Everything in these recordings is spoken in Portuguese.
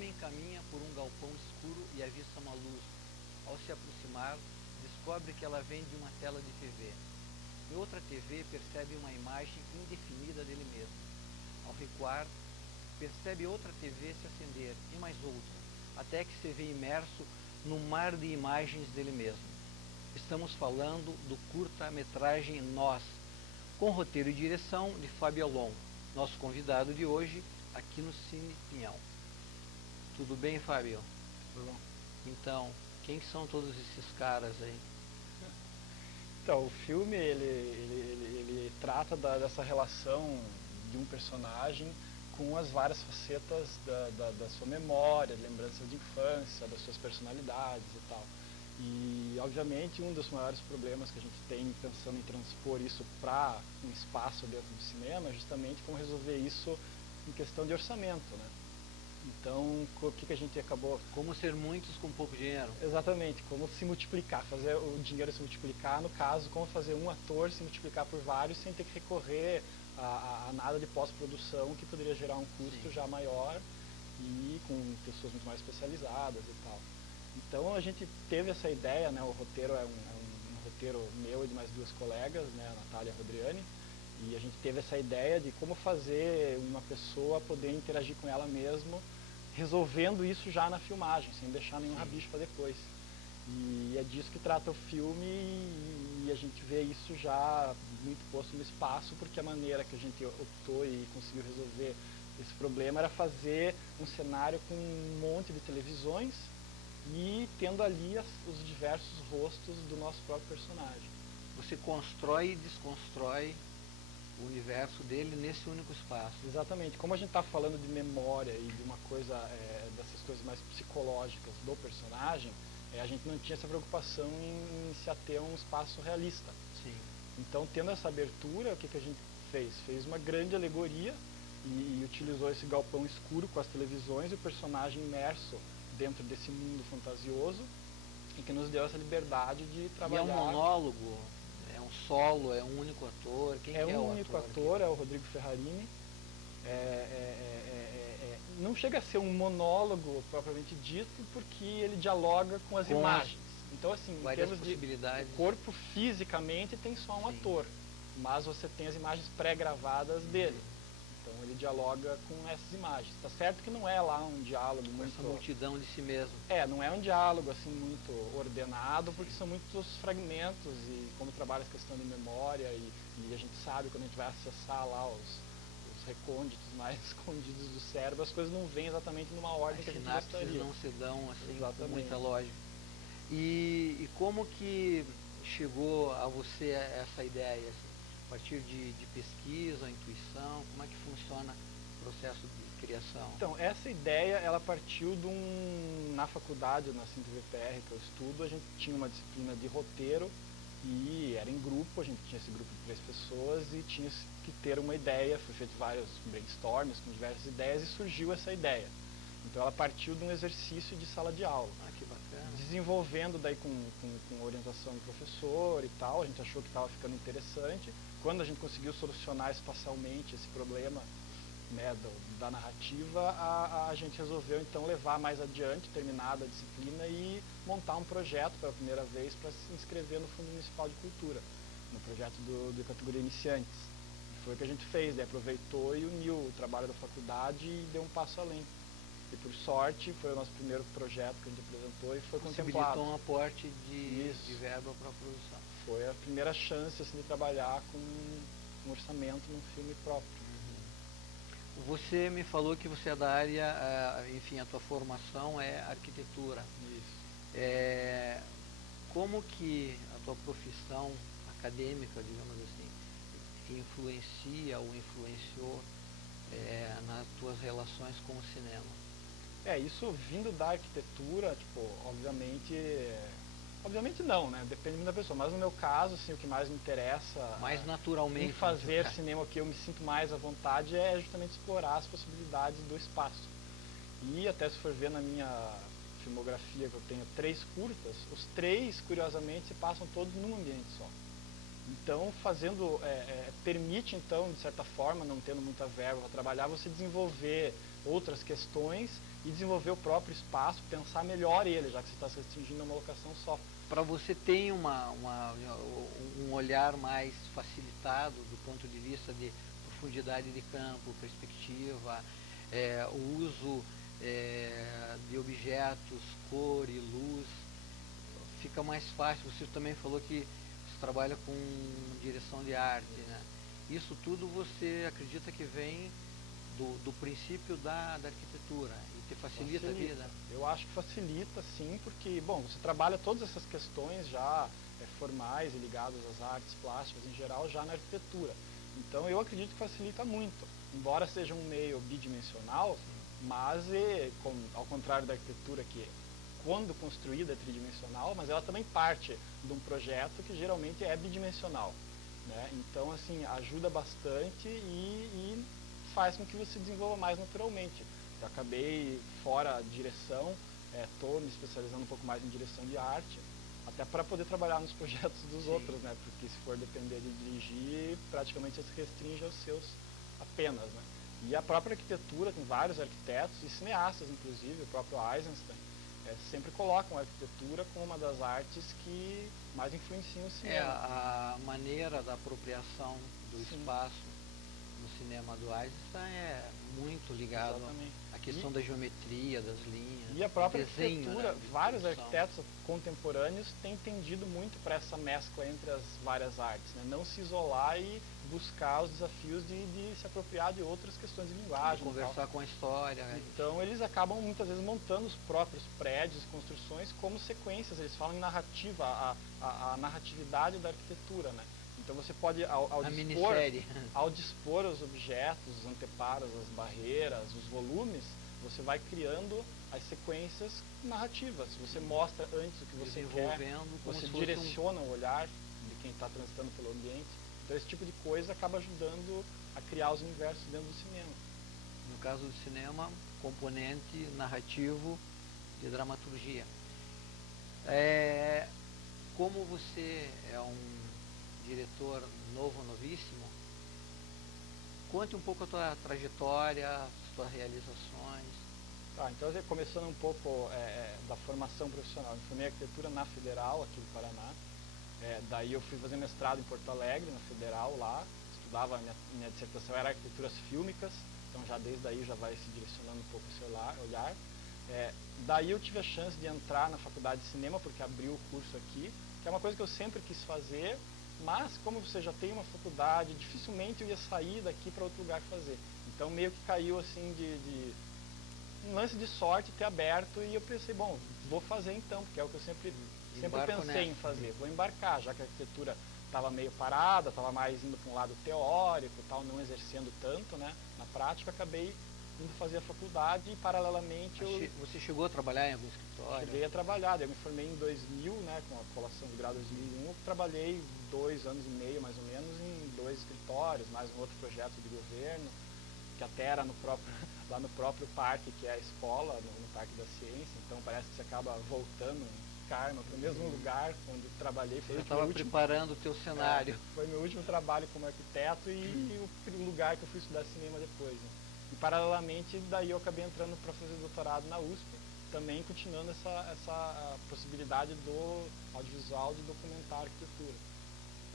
homem caminha por um galpão escuro e avista uma luz. Ao se aproximar, descobre que ela vem de uma tela de TV. Em outra TV, percebe uma imagem indefinida dele mesmo. Ao recuar, percebe outra TV se acender e mais outra, até que se vê imerso no mar de imagens dele mesmo. Estamos falando do curta-metragem Nós, com roteiro e direção de Fábio Alon, nosso convidado de hoje aqui no Cine Pinhão. Tudo bem, Fábio? Tudo bom. Então, quem são todos esses caras aí? Então, o filme ele trata dessa relação de um personagem com as várias facetas da sua memória, lembranças de infância, das suas personalidades e tal. E, obviamente, um dos maiores problemas que a gente tem pensando em transpor isso para um espaço dentro do cinema é justamente como resolver isso em questão de orçamento, né? Então, o que a gente acabou... Como ser muitos com pouco dinheiro. Exatamente, como se multiplicar, fazer o dinheiro se multiplicar, no caso, como fazer um ator se multiplicar por vários sem ter que recorrer a nada de pós-produção, que poderia gerar um custo Sim. já maior e com pessoas muito mais especializadas e tal. Então a gente teve essa ideia, né, o roteiro é um roteiro meu e de mais duas colegas, né, a Natália e a Rodriane, e a gente teve essa ideia de como fazer uma pessoa poder interagir com ela mesmo, resolvendo isso já na filmagem, sem deixar nenhum rabicho para depois. E é disso que trata o filme e a gente vê isso já muito posto no espaço, porque a maneira que a gente optou e conseguiu resolver esse problema era fazer um cenário com um monte de televisões e tendo ali os diversos rostos do nosso próprio personagem. Você constrói e desconstrói o universo dele nesse único espaço. Exatamente. Como a gente está falando de memória e de uma coisa, dessas coisas mais psicológicas do personagem, a gente não tinha essa preocupação em se ater a um espaço realista. Sim. Então, tendo essa abertura, o que a gente fez? Fez uma grande alegoria e utilizou esse galpão escuro com as televisões e o personagem imerso dentro desse mundo fantasioso e que nos deu essa liberdade de trabalhar. E é um monólogo? É um solo? É um único ator? Quem é que é um o único ator? ator, é o Rodrigo Ferrarini. Não chega a ser um monólogo propriamente dito, porque ele dialoga com as imagens. Então, assim, em termos de o corpo fisicamente tem só um ator, mas você tem as imagens pré-gravadas dele. Então ele dialoga com essas imagens. Tá certo que não é lá um diálogo com muito... essa multidão de si mesmo. Não é um diálogo assim muito ordenado, porque são muitos fragmentos e como trabalha essa questão de memória e a gente sabe quando a gente vai acessar lá os recônditos mais escondidos do cérebro, as coisas não vêm exatamente numa ordem que a gente gostaria. Não se dão assim Exatamente. Com muita lógica. E como que chegou a você essa ideia? Assim? A partir de pesquisa, intuição, como é que funciona o processo de criação? Então, essa ideia, ela partiu na faculdade, na CINT-VPR que eu estudo, a gente tinha uma disciplina de roteiro e era em grupo, a gente tinha esse grupo de 3 pessoas e tinha que ter uma ideia, foi feito vários brainstorms com diversas ideias e surgiu essa ideia. Então ela partiu de um exercício de sala de aula. Ah, que bacana. Desenvolvendo daí com orientação do professor e tal, a gente achou que estava ficando interessante. Quando a gente conseguiu solucionar espacialmente esse problema, né, da narrativa, a gente resolveu então levar mais adiante, terminada a disciplina, e montar um projeto pela primeira vez para se inscrever no Fundo Municipal de Cultura, no projeto de categoria iniciantes. E foi o que a gente fez, daí aproveitou e uniu o trabalho da faculdade e deu um passo além. E por sorte, foi o nosso primeiro projeto que a gente apresentou e foi contemplado. Possibilitou um aporte de verba para a produção. Foi a primeira chance assim, de trabalhar com um orçamento num filme próprio. Você me falou que você é da área, enfim, a tua formação é arquitetura. Isso. Como que a tua profissão acadêmica, digamos assim, influencia ou influenciou nas tuas relações com o cinema? Isso vindo da arquitetura, tipo, obviamente não, né? Depende muito da pessoa, mas no meu caso, assim, o que mais me interessa mais naturalmente em fazer cinema, o que eu me sinto mais à vontade é justamente explorar as possibilidades do espaço. E até se for ver na minha filmografia, que eu tenho 3 curtas, os 3, curiosamente, se passam todos num ambiente só. Então, permite, então, de certa forma, não tendo muita verba para trabalhar, você desenvolver outras questões e desenvolver o próprio espaço, pensar melhor ele, já que você está se restringindo a uma locação só. Para você ter um olhar mais facilitado do ponto de vista de profundidade de campo, perspectiva, o uso de objetos, cor e luz, fica mais fácil. Você também falou que você trabalha com direção de arte, né? Isso tudo você acredita que vem do princípio da arquitetura e te facilita a vida? Eu acho que facilita, sim, porque, bom, você trabalha todas essas questões já formais e ligadas às artes plásticas em geral já na arquitetura. Então eu acredito que facilita muito, embora seja um meio bidimensional, mas ao contrário da arquitetura, que quando construída é tridimensional, mas ela também parte de um projeto que geralmente é bidimensional, né? Então, assim, ajuda bastante e faz com que você desenvolva mais naturalmente. Eu acabei fora direção, estou me especializando um pouco mais em direção de arte, até para poder trabalhar nos projetos dos outros, né? Porque se for depender de dirigir, praticamente você se restringe aos seus apenas, né? E a própria arquitetura, tem vários arquitetos e cineastas, inclusive, o próprio Eisenstein, sempre colocam a arquitetura como uma das artes que mais influenciam o cinema. A maneira da apropriação do espaço no cinema do Eisenstein é muito ligado à questão da geometria, das linhas. E a própria desenho, arquitetura, né, vários arquitetos contemporâneos têm tendido muito para essa mescla entre as várias artes, né? Não se isolar e buscar os desafios de se apropriar de outras questões de linguagem. De conversar com a história. Então eles acabam muitas vezes montando os próprios prédios, construções como sequências. Eles falam em narrativa, a narratividade da arquitetura, né? Então você pode, ao dispor os objetos, os anteparos, as barreiras, os volumes, você vai criando as sequências narrativas. Você mostra antes o que você quer, você direciona o olhar de quem está transitando pelo ambiente. Então esse tipo de coisa acaba ajudando a criar os universos dentro do cinema. No caso do cinema, componente narrativo de dramaturgia. Como você é um diretor novíssimo, conte um pouco a tua trajetória, as tuas realizações. Tá, então começando um pouco da formação profissional. Eu formei arquitetura na Federal, aqui do Paraná. Daí eu fui fazer mestrado em Porto Alegre, na Federal, lá. Estudava, minha dissertação era arquiteturas fílmicas, então já desde aí já vai se direcionando um pouco o seu olhar. Daí eu tive a chance de entrar na faculdade de cinema, porque abriu o curso aqui, que é uma coisa que eu sempre quis fazer, mas como você já tem uma faculdade, dificilmente eu ia sair daqui para outro lugar fazer. Então meio que caiu assim de um lance de sorte ter aberto, e eu pensei, bom, vou fazer então, porque é o que eu sempre pensei em fazer. Vou embarcar, já que a arquitetura estava meio parada, estava mais indo para um lado teórico, tal, não exercendo tanto, né? Na prática, acabei indo fazer a faculdade e, paralelamente, Você chegou a trabalhar em algum escritório? Cheguei a trabalhar. Eu me formei em 2000, né, com a colação de grau 2001. Eu trabalhei 2 anos e meio, mais ou menos, em 2 escritórios, mais um outro projeto de governo, que até era lá no próprio parque, que é a escola, no Parque da Ciência. Então, parece que você acaba voltando karma para o mesmo lugar onde eu trabalhei. Você estava preparando o teu cenário. Foi meu último trabalho como arquiteto e o lugar que eu fui estudar cinema depois, né? E paralelamente, daí eu acabei entrando para fazer doutorado na USP, também continuando essa possibilidade do audiovisual de documentar a arquitetura,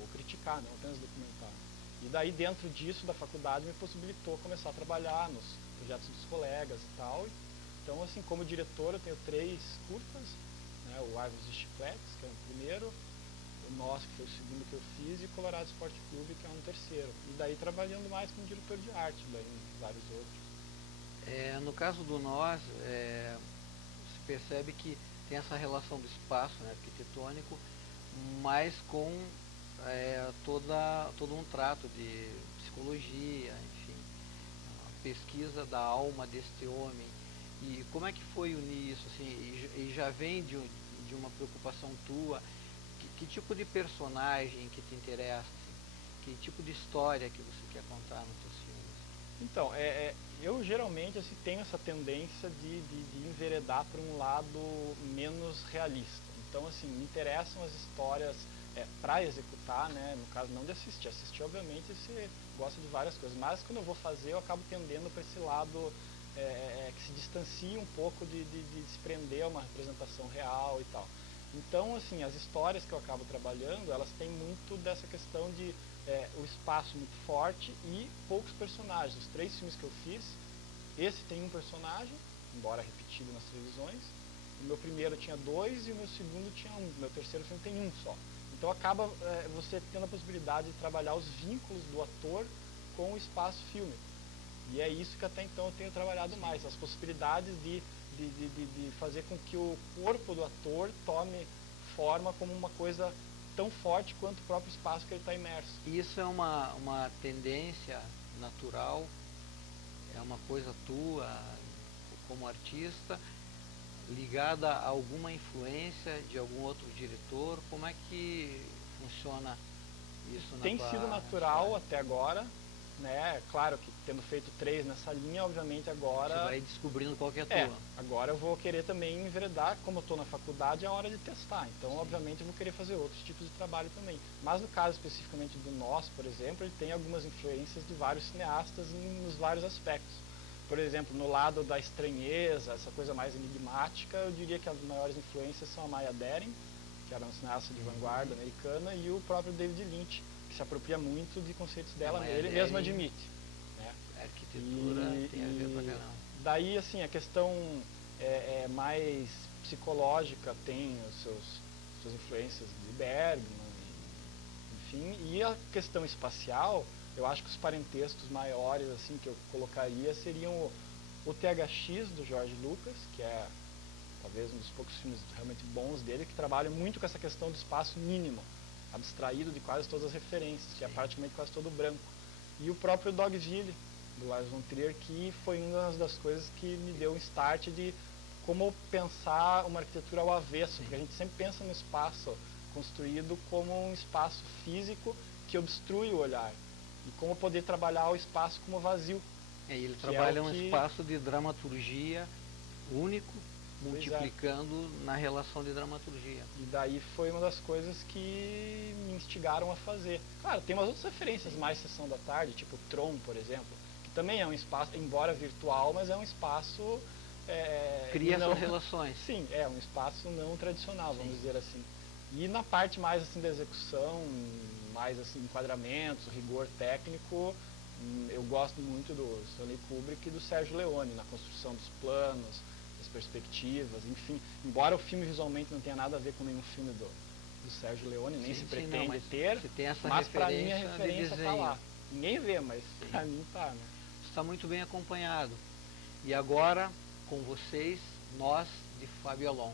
ou criticar, não apenas documentar. E daí, dentro disso, da faculdade, me possibilitou começar a trabalhar nos projetos dos colegas e tal. Então, assim, como diretor, eu tenho 3 curtas, né, o Árvores de Chicletes, que é o primeiro, o Nós, que foi o segundo que eu fiz, e o Colorado Esporte Clube, que é um terceiro. E daí trabalhando mais como diretor de arte, daí em vários outros. No caso do Nós, você percebe que tem essa relação do espaço, né, arquitetônico, mas com todo um trato de psicologia, enfim, a pesquisa da alma deste homem. E como é que foi unir isso? Assim, e já vem de uma preocupação tua? Que tipo de personagem que te interessa? Assim? Que tipo de história que você quer contar nos teus filmes? Então, eu geralmente assim, tenho essa tendência de enveredar para um lado menos realista. Então, assim, me interessam as histórias para executar, né? No caso, não de assistir. Assistir, obviamente, você gosta de várias coisas. Mas quando eu vou fazer, eu acabo tendendo para esse lado que se distancie um pouco de se prender a uma representação real e tal. Então, assim, as histórias que eu acabo trabalhando, elas têm muito dessa questão de o espaço muito forte e poucos personagens. Os 3 filmes que eu fiz, esse tem um personagem, embora repetido nas televisões. O meu primeiro tinha 2 e o meu segundo tinha 1. O meu terceiro filme tem 1 só. Então acaba você tendo a possibilidade de trabalhar os vínculos do ator com o espaço fílmico. E é isso que até então eu tenho trabalhado mais, as possibilidades de fazer com que o corpo do ator tome forma como uma coisa tão forte quanto o próprio espaço que ele está imerso. Isso é uma tendência natural, é uma coisa tua como artista, ligada a alguma influência de algum outro diretor? Como é que funciona isso na Tem tua sido natural história? até agora, né? Claro que tendo feito 3 nessa linha, obviamente agora... Você vai descobrindo qual que é a tua. Agora eu vou querer também enveredar, como eu estou na faculdade, é hora de testar. Então, sim, obviamente eu vou querer fazer outros tipos de trabalho também. Mas no caso especificamente do Nós, por exemplo, ele tem algumas influências de vários cineastas nos vários aspectos. Por exemplo, no lado da estranheza, essa coisa mais enigmática, eu diria que as maiores influências são a Maya Deren, que era uma cineasta de vanguarda americana, e o próprio David Lynch, que se apropria muito de conceitos dela, ele mesmo admite. Né? A arquitetura tem a ver pra caramba. Daí, assim, a questão mais psicológica tem suas influências de Bergman, enfim, e a questão espacial, eu acho que os parentescos maiores assim que eu colocaria seriam o THX do George Lucas, que é talvez um dos poucos filmes realmente bons dele, que trabalha muito com essa questão do espaço mínimo, abstraído de quase todas as referências, que é praticamente quase todo branco. E o próprio Dogville, do Lars von Trier, que foi uma das coisas que me deu um start de como pensar uma arquitetura ao avesso, porque a gente sempre pensa no espaço construído como um espaço físico que obstrui o olhar. E como poder trabalhar o espaço como vazio. Ele trabalha um espaço de dramaturgia único, multiplicando na relação de dramaturgia. E daí foi uma das coisas que me instigaram a fazer. Claro, tem umas outras referências mais Sessão da Tarde, tipo Tron, por exemplo, que também é um espaço, embora virtual, mas é um espaço... Cria essas relações. Sim, é um espaço não tradicional, vamos dizer assim. E na parte mais assim da execução, mais assim enquadramentos, rigor técnico, eu gosto muito do Stanley Kubrick e do Sergio Leone na construção dos planos, das perspectivas, enfim. Embora o filme visualmente não tenha nada a ver com nenhum filme do Sergio Leone, nem se pretende ter, mas para mim a referência está lá. Ninguém vê, mas para mim está, né? Está muito bem acompanhado. E agora, com vocês, Nós, de Fábio Alon.